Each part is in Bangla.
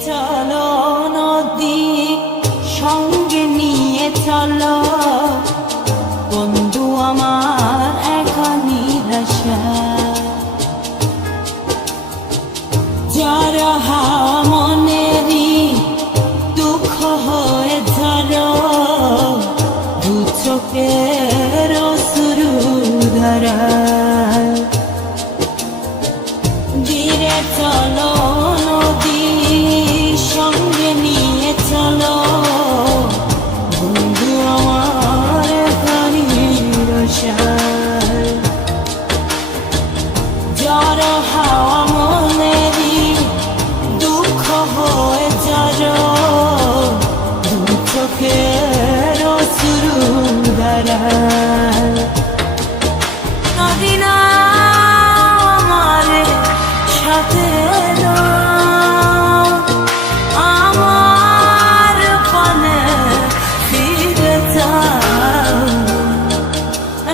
চলো নদী সঙ্গে নিয়ে চলো বন্ধু আমার একা নিরাশা যারা হাওয়া মনেরই দুঃখ হয়ে ঝরো দু চোখের অশ্রু ধারা ধীরে চলো নদী সঙ্গে নিয়ে চলো বন্ধু আমার কানিরসা যারা হাওয়া মনেরই দুঃখ হয়ে যারো দু চোখের অশ্রু ধারা নদী না আমার সাথে আমার পানে ফিরে যাও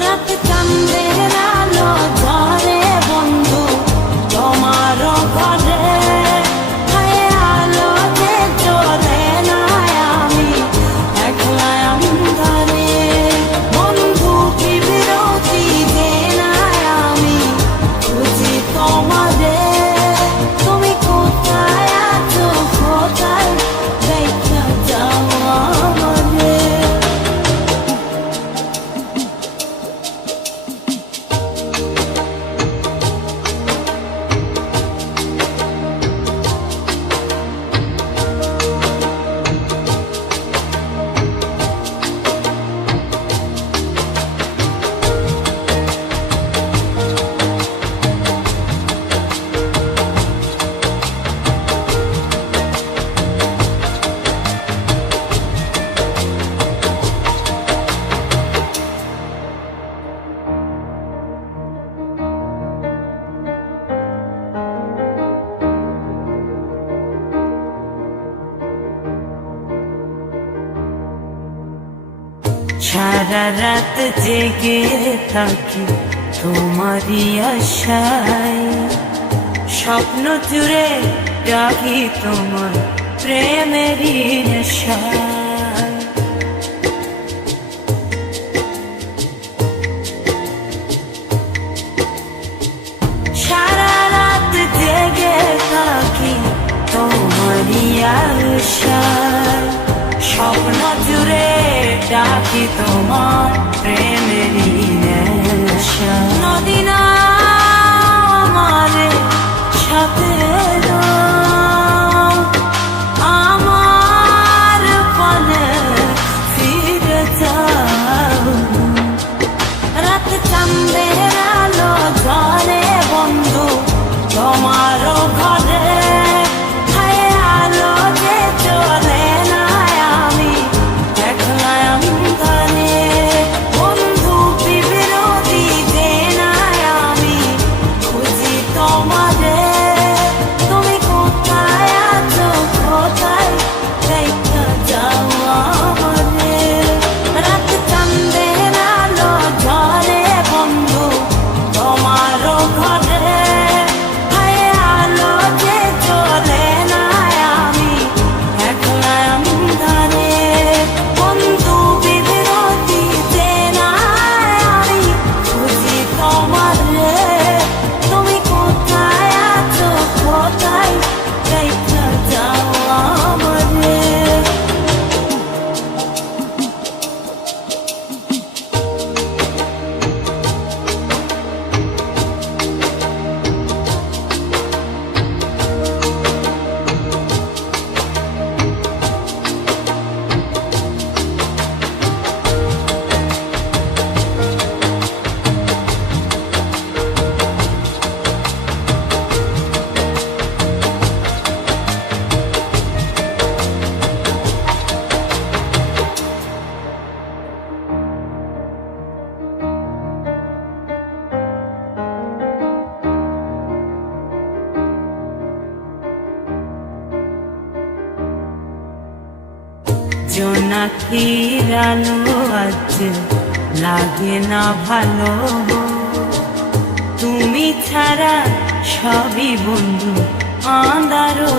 রাত চাঁদের আলো ধরে বন্ধু তোমার ঘরে আলো যে চলে না আমি একলা অন্ধকারে বন্ধু কি বিরতি যে না আমি খুঁজি তোমারে তুমি কোথায় আছো কোথায় দেখা যাও আমারে সারা রাত জেগে থাকি তোমারই আশায় স্বপ্ন জুড়ে ডাকি তোমার প্রেমেরই নেশায় সারা রাত জেগে থাকি তোমারই আশায় স্বপ্ন জুড়ে ডাকি তোমার প্রেমেরই নেশা নদী না আমার সাথে আমার পানে ফিরে যাও রাত চাঁদের আলো ঝরে বন্ধু তোমার ঘরে আলো যে চলে না আমি একলা অন্ধকারে বন্ধু কি বিরতি যে না আমি খুঁজি তোমারে তুমি কোথায় আছো কোথায় দেখা যাও আমারে রাত চাঁদের আলো ঝরে বন্ধু তোমার ঘরে আলো যে চলে না আমি একলা অন্ধকারে বন্ধু বিরতি যে না আমি খুঁজি তোমারে তুমি কোথায় আছো কোথায় দেখা যাও আমারে জোনাকির আলো আজ লাগে না ভালো তুমি ছাড়া সবই বন্ধু আঁধারো